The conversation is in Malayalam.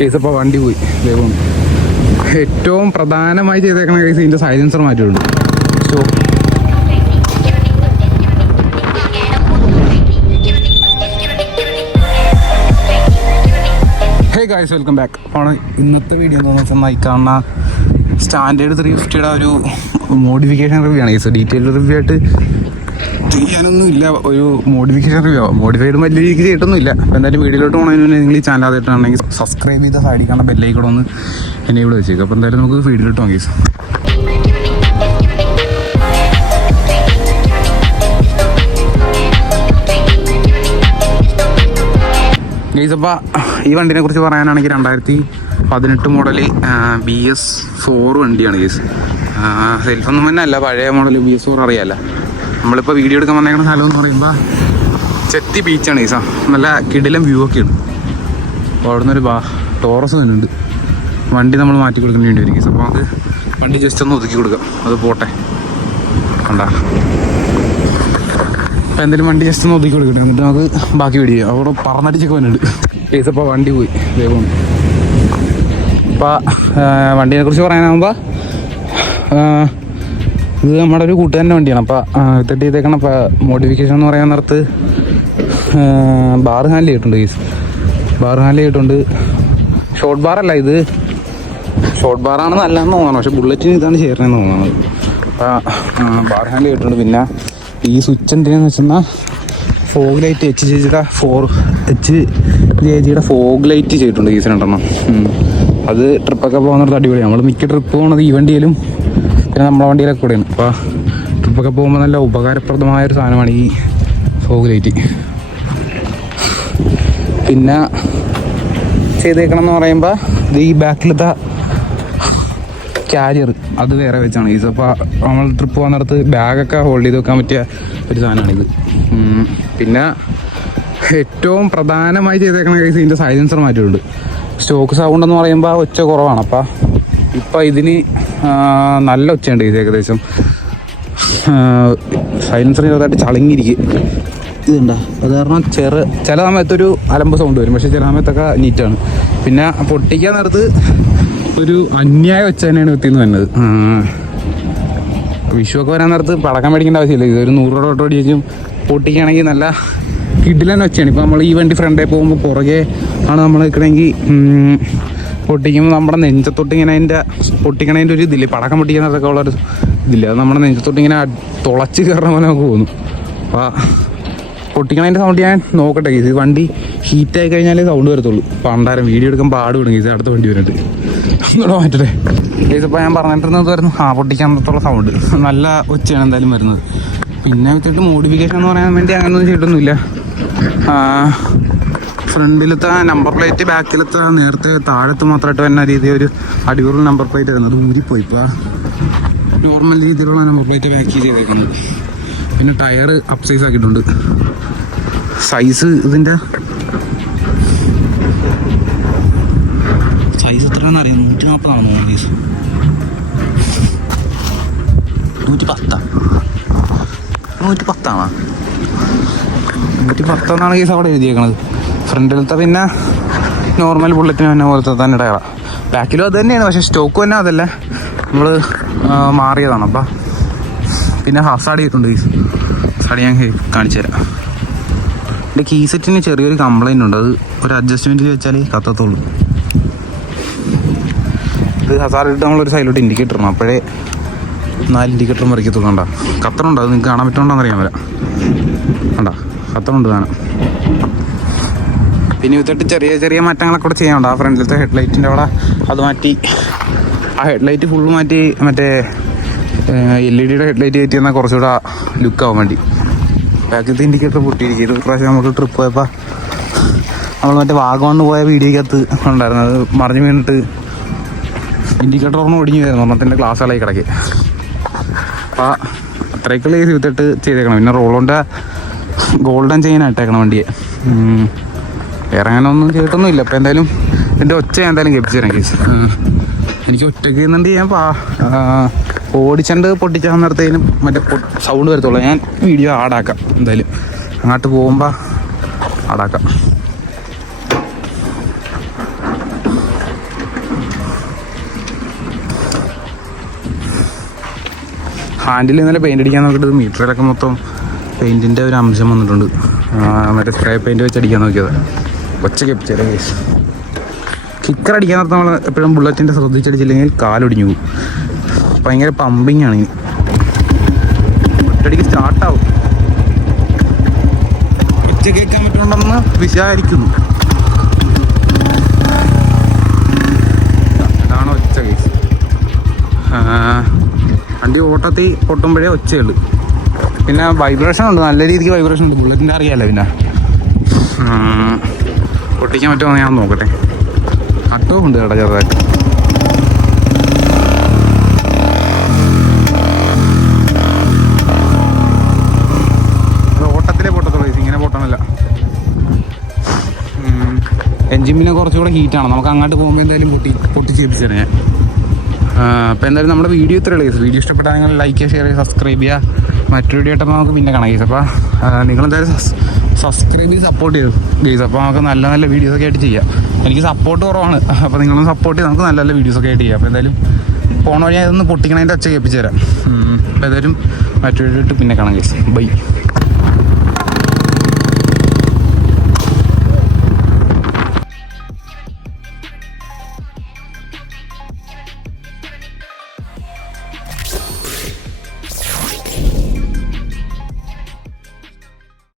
കേസപ്പോൾ വണ്ടി പോയി ദൈവം. ഏറ്റവും പ്രധാനമായി ചെയ്തേക്കണ കേസ് ഇതിൻ്റെ സൈലൻസർ മാറ്റിയിട്ടുണ്ട്. So hey guys, welcome back. അപ്പോൾ ഇന്നത്തെ വീഡിയോ എന്താണെന്ന് വെച്ചാൽ ഈ കാണുന്ന സ്റ്റാൻഡേർഡ് 350യുടെ ഒരു മോഡിഫിക്കേഷൻ റിവ്യൂ ആണ്. കേസ് ഡീറ്റെയിൽഡ് റിവ്യൂ ആയിട്ട് ചെയ്യാനൊന്നും ഇല്ല, ഒരു മോഡിഫിക്കേഷൻ റിവ്യൂ ആവും. മോഡിഫൈഡ് വലിയ രീതിക്ക് ചെയ്തിട്ടൊന്നുമില്ല. അപ്പോൾ എന്തായാലും വീഡിയോയിലോട്ട് പോകണമെങ്കിൽ നിങ്ങൾ ഈ ചാനൽ ആദ്യമായിട്ടാണെങ്കിൽ സബ്സ്ക്രൈബ് ചെയ്ത സൈഡിൽ കാണുന്ന ബെല്ലൈക്കൺ ഒന്ന് എനേബിൾ വെച്ചേക്കും. അപ്പോൾ എന്തായാലും നമുക്ക് വീഡിയോയിലോട്ട് പോകാം കേസ്. ഗൈസ്, അപ്പോൾ ഈ വണ്ടിനെ കുറിച്ച് പറയാനാണെങ്കിൽ 2018 മോഡൽ BS4 വണ്ടിയാണ് ഗൈസ്. സെൽഫൊന്നും തന്നെ അല്ല, പഴയ മോഡൽ BS4 അറിയാമല്ല. നമ്മളിപ്പോൾ വീഡിയോ എടുക്കാൻ വന്നേക്കുന്ന സ്ഥലം എന്ന് പറയുമ്പോൾ ചെത്തി ബീച്ചാണ് ഗൈസ്. നല്ല കിടിലം വ്യൂ ഒക്കെയാണ്. അപ്പോൾ അവിടെ നിന്നൊരു ടോറസ് തന്നെയുണ്ട്. വണ്ടി നമ്മൾ മാറ്റി കൊടുക്കേണ്ടി വേണ്ടി വരും ഗൈസ്. അപ്പോൾ അത് വണ്ടി ജസ്റ്റ് ഒന്ന് ഒതുക്കി കൊടുക്കാം, അത് പോട്ടെ. കണ്ടാ, അപ്പോൾ എന്തെങ്കിലും വണ്ടി ജസ്റ്റ് ഒന്ന് ഒതുക്കി കൊടുക്കട്ടെ, എന്നിട്ട് നമുക്ക് ബാക്കി വീഡിയോ ചെയ്യാം. അവിടെ പറന്നടിച്ചൊക്കെ വന്നിട്ടുണ്ട് കേസ്. അപ്പോൾ വണ്ടി പോയി ദൈവം. അപ്പോൾ വണ്ടിനെ കുറിച്ച് പറയാനാകുമ്പോൾ ഇത് നമ്മുടെ ഒരു കൂട്ടുകാരൻ്റെ വണ്ടിയാണ്. അപ്പോൾ ഇത്തിട്ട് ചെയ്തേക്കണം. അപ്പോൾ മോഡിഫിക്കേഷൻ എന്ന് പറയാൻ നേരത്ത് ബാർ ഹാൻഡിൽ ചെയ്തിട്ടുണ്ട് കേസ്. ബാർ ഹാൻഡിൽ ചെയ്തിട്ടുണ്ട്. ഷോർട്ട് ബാറല്ല, ഇത് ഷോർട്ട് ബാറാണ് നല്ലതെന്ന് തോന്നണം, പക്ഷേ ബുള്ളറ്റിന് ഇതാണ് ചേർന്നതെന്ന് തോന്നുന്നത്. അപ്പോൾ ബാർ ഹാൻഡിൽ ചെയ്തിട്ടുണ്ട്. പിന്നെ ഈ സ്വിച്ച് എന്തിനാന്ന് വെച്ചെന്നാൽ ഫോഗ് ലൈറ്റ് HJGയുടെ ഫോഗ് ലൈറ്റ് ചെയ്തിട്ടുണ്ട് കേസ് 2 അത് ട്രിപ്പൊക്കെ പോകുന്നിടത്ത് അടിപൊളിയാണ്. നമ്മൾ മിക്ക ട്രിപ്പ് പോകുന്നത് ഈ വണ്ടിയിലും പിന്നെ നമ്മളെ വണ്ടിയിലൊക്കെ കൂടെയാണ്. അപ്പോൾ ട്രിപ്പൊക്കെ പോകുമ്പോൾ നല്ല ഉപകാരപ്രദമായൊരു സാധനമാണ് ഈ ഫോഗ് ലൈറ്റ്. പിന്നെ ചെയ്തേക്കണം എന്ന് പറയുമ്പോൾ ഇത് ഈ ബാക്കിലത്തെ ക്യാരിയർ അത് വേറെ വെച്ചാണ് ഇത്. അപ്പോൾ നമ്മൾ ട്രിപ്പ് പോകുന്നിടത്ത് ബാഗൊക്കെ ഹോൾഡ് ചെയ്ത് വെക്കാൻ പറ്റിയ ഒരു സാധനമാണിത്. പിന്നെ ഏറ്റവും പ്രധാനമായി ചെയ്തേക്കണ കേസ് ഇതിൻ്റെ സൈലൻസർ മാറ്റിയിട്ടുണ്ട്. സ്റ്റോക്ക് സൗണ്ട് എന്ന് പറയുമ്പോൾ ഒച്ച കുറവാണ്. അപ്പോൾ ഇപ്പം ഇതിന് നല്ല ഒച്ചയുണ്ട് ഇത്. ഏകദേശം സൈലൻസർ ചെറുതായിട്ട് ചളങ്ങിയിരിക്കും. ഇതുണ്ടോ, അത് കാരണം ചില സമയത്തൊരു അലമ്പ് സൗണ്ട് വരും, പക്ഷേ ചില സമയത്തൊക്കെ നീറ്റാണ്. പിന്നെ പൊട്ടിക്കാൻ നേരത്ത് ഒരു അന്യായ ഒച്ച തന്നെയാണ് എത്തിയെന്ന് വരുന്നത്. വിഷുവൊക്കെ വരാൻ നേരത്ത് പടക്കം മേടിക്കേണ്ട ആവശ്യമില്ല. ഇതൊരു 100 രൂപ ഓട്ടോ അടിച്ചും പൊട്ടിക്കുകയാണെങ്കിൽ നല്ല കിടിലൻ ഒച്ചയാണ്. ഇപ്പോൾ നമ്മൾ ഈ വണ്ടി ഫ്രണ്ടേ പോകുമ്പോൾ പുറകെ ആണ് നമ്മൾ നിൽക്കണമെങ്കിൽ പൊട്ടിക്കുമ്പോൾ നമ്മുടെ നെഞ്ചത്തൊട്ട് ഇങ്ങനെ അതിൻ്റെ പൊട്ടിക്കണതിൻ്റെ ഒരു ഇതില്ലേ, പടക്കം പൊട്ടിക്കുന്നതൊക്കെ ഉള്ളൊരു ഇതില്ല, അത് നമ്മുടെ നെഞ്ചത്തൊട്ട് ഇങ്ങനെ തുളച്ച് കയറണ പോലെ നമുക്ക് തോന്നും. അപ്പോൾ പൊട്ടിക്കണതിൻ്റെ സൗണ്ട് ഞാൻ നോക്കട്ടെ. ഇത് വണ്ടി ഹീറ്റായി കഴിഞ്ഞാലേ സൗണ്ട് വരത്തുള്ളൂ. പണ്ടാരം വീഡിയോ എടുക്കാൻ പാടുപെടും ഇത്. അടുത്ത വണ്ടി വന്നിട്ട് ഒന്നുകൂടെ മാറ്റട്ടെ കേസ്. ഇപ്പോൾ ഞാൻ പറഞ്ഞിട്ടിരുന്നത് വരുന്നു പൊട്ടിക്കാനുള്ള സൗണ്ട് നല്ല ഒച്ചയാണ് എന്തായാലും വരുന്നത്. പിന്നെ വെച്ചിട്ട് മോഡിഫിക്കേഷൻ എന്ന് പറയാൻ വേണ്ടി അങ്ങനെയൊന്നും ചെയ്തിട്ടൊന്നുമില്ല. ഫ്രണ്ടിലത്തെ നമ്പർ പ്ലേറ്റ്, ബാക്കിലത്തെ നേരത്തെ താഴത്ത് മാത്രമായിട്ട് വരുന്ന രീതിയിൽ ഒരു അടിപൊളി നമ്പർ പ്ലേറ്റ് വരുന്നത് ഊരിപ്പോയി. ഇപ്പോൾ നോർമൽ രീതിയിലുള്ള നമ്പർ പ്ലേറ്റ് ബാക്ക് ചെയ്തേക്കുന്നത്. പിന്നെ ടയർ അപ്പ് സൈസ് ആക്കിയിട്ടുണ്ട്. സൈസ് ഇതിൻ്റെ സൈസ് എത്രയാണെന്ന് അറിയാം, 140 ആണ് സൈസ്. 110 110 കേസ് അവിടെ എഴുതിയേക്കണത്. ഫ്രണ്ടിലത്തെ പിന്നെ നോർമൽ ബുള്ളറ്റിന് തന്നെ പോലത്തെ തന്നെ ടയറാണ്. ബാക്കിലും അത് തന്നെയാണ്, പക്ഷേ സ്റ്റോക്ക് തന്നെ അതല്ല, നമ്മൾ മാറിയതാണ്. അപ്പം പിന്നെ ഹസാഡ് ചെയ്തിട്ടുണ്ട് കേസ്. ഹസാഡ് ഞാൻ കാണിച്ചു തരാം. എൻ്റെ കീ സെറ്റിന് ചെറിയൊരു കംപ്ലൈൻ്റ് ഉണ്ട്, അത് ഒരു അഡ്ജസ്റ്റ്മെൻറ്റ് വെച്ചാൽ കത്തത്തുള്ളൂ. ഇത് ഹസാഡ് ഇട്ട് നമ്മളൊരു സൈഡിലോട്ട് ഇൻഡിക്കേറ്റർ ഇടണം, അപ്പോഴേ 4 ഇൻഡിക്കേറ്റർ മറിക്കത്തുള്ളൂ. കണ്ടാ കത്തറുണ്ട്, അത് നിങ്ങൾക്ക് കാണാൻ പറ്റുകൊണ്ടെന്ന് അറിയാൻ പറ്റില്ല. കണ്ടാ കത്തറുണ്ട് സാധനം. പിന്നെ ഇതിട്ട് ചെറിയ ചെറിയ മാറ്റങ്ങളൊക്കെ കൂടെ ചെയ്യാനുണ്ട്. ആ ഫ്രണ്ടിലത്തെ ഹെഡ്ലൈറ്റിൻ്റെ അവിടെ അത് മാറ്റി, ആ ഹെഡ്ലൈറ്റ് ഫുള്ള് മാറ്റി മറ്റേ LED ഹെഡ്ലൈറ്റ് കയറ്റി എന്നാൽ കുറച്ചുകൂടെ ലുക്കാവാൻ വേണ്ടി. ബാക്കിലത്തെ ഇൻഡിക്കേറ്റർ പൊട്ടിയിരിക്കും. ഇത് പ്രാവശ്യം നമുക്ക് ട്രിപ്പ് പോയപ്പോൾ നമ്മൾ മറ്റേ വാഗമണ് പോയ വീഡിയോക്കകത്ത് ഉണ്ടായിരുന്നു, അത് മറിഞ്ഞ് വീണിട്ട് ഇൻഡിക്കേറ്റർ ഒരെണ്ണം ഒടിഞ്ഞു വരുന്നു, ഒരെണ്ണത്തിൻ്റെ ഗ്ലാസ്സുകളായി കിടക്കി. അപ്പോൾ അത്രയ്ക്കുള്ള ഈ ചെയ്തിട്ട് ചെയ്തേക്കണം. പിന്നെ റോളോൻ്റെ ഗോൾഡൻ ചെയിൻ ഇട്ടേക്കണം വണ്ടിയെ. വേറെ അങ്ങനെ ഒന്നും ചെയ്തിട്ടൊന്നുമില്ല. അപ്പോൾ എന്തായാലും എൻ്റെ ഒച്ച എന്തായാലും കേൾപ്പിച്ചു തരാം കേസ്. എനിക്ക് ഒറ്റയ്ക്ക് നിന്നുണ്ട് ഞാൻ ഓടിച്ചണ്ട് പൊട്ടിച്ചാൽ നേരത്തേനും മറ്റേ സൗണ്ട് വരത്തുള്ളൂ. ഞാൻ വീഡിയോ ആഡാക്കാം, എന്തായാലും അങ്ങോട്ട് പോകുമ്പോൾ ആഡാക്കാം. ഹാൻഡിൽ ഇന്നലെ പെയിൻ്റ് അടിക്കാൻ നോക്കിയിട്ട് മീറ്ററിലൊക്കെ മൊത്തം പെയിൻറ്റിൻ്റെ ഒരു അംശം വന്നിട്ടുണ്ട്. മറ്റേ സ്പ്രേ പെയിൻറ്റ് വെച്ച് അടിക്കാൻ നോക്കിയത് ഒച്ചയ്ക്ക് ചെറിയ കേസ്. കിക്കർ അടിക്കാൻ നേരത്ത് നമ്മൾ എപ്പോഴും ബുള്ളറ്റിൻ്റെ ശ്രദ്ധിച്ചടിച്ചില്ലെങ്കിൽ കാലൊടിഞ്ഞു പോകും. ഭയങ്കര പമ്പിങ് ആണ്. ഒറ്റയടിക്ക് സ്റ്റാർട്ടാവും. ഒച്ച കേൾക്കാൻ പറ്റുന്നുണ്ടെന്ന് വിചാരിക്കുന്നു. ഇതാണ് ഒച്ച കേസ്. വണ്ടി ഓട്ടത്തിൽ പൊട്ടുമ്പോഴേ ഒച്ചയുള്ളു. പിന്നെ വൈബ്രേഷൻ ഉണ്ട്, നല്ല രീതിക്ക് വൈബ്രേഷൻ ഉണ്ട്. ബുള്ളറ്റിൻ്റെ അറിയാമല്ലോ. പിന്നെ പൊട്ടിക്കാൻ പറ്റുമോ ഞാൻ നോക്കട്ടെ. അട്ടവും ഉണ്ട് കേട്ടോ ചെറുതായിട്ട്. അത് ഓട്ടത്തിലേ പൊട്ടത്തുള്ളൂ, ഇങ്ങനെ പൊട്ടണമല്ല. എൻജിൻ പിന്നെ കുറച്ചുകൂടെ ഹീറ്റാണ്. നമുക്ക് അങ്ങോട്ട് പോകുമ്പോൾ എന്തായാലും പൊട്ടിച്ചേപ്പിച്ചാണ് ഞാൻ. അപ്പോൾ എന്തായാലും നമ്മുടെ വീഡിയോ ഇത്രയുള്ളൂ കേസ്. വീഡിയോ ഇഷ്ടപ്പെട്ടാൽ നിങ്ങൾ ലൈക്ക് ചെയ്യുക, ഷെയർ ചെയ്യുക, സബ്സ്ക്രൈബ് ചെയ്യുക. മറ്റൊരു വീഡിയോ ആയിട്ട് നമുക്ക് പിന്നെ കാണാം കേസ്. അപ്പോൾ നിങ്ങളെന്തായാലും സബ്സ്ക്രൈബ് ചെയ്ത് സപ്പോർട്ട് ചെയ്തു കേസ്. അപ്പോൾ നമുക്ക് നല്ല നല്ല വീഡിയോസൊക്കെ ആയിട്ട് ചെയ്യാം. എനിക്ക് സപ്പോർട്ട് കുറവാണ്, അപ്പോൾ നിങ്ങളൊന്ന് സപ്പോർട്ട് ചെയ്ത് നമുക്ക് നല്ല നല്ല വീഡിയോസൊക്കെ ആയിട്ട് ചെയ്യാം. അപ്പോൾ എന്തായാലും ഫോൺ വഴി അതൊന്ന് പൊട്ടിക്കണതിൻ്റെ ഒച്ച കേൾപ്പിച്ച് തരാം. അപ്പോൾ എന്തായാലും മറ്റൊരു വീഡിയോ ഇട്ട് പിന്നെ കാണാം കേസ്. ബൈ.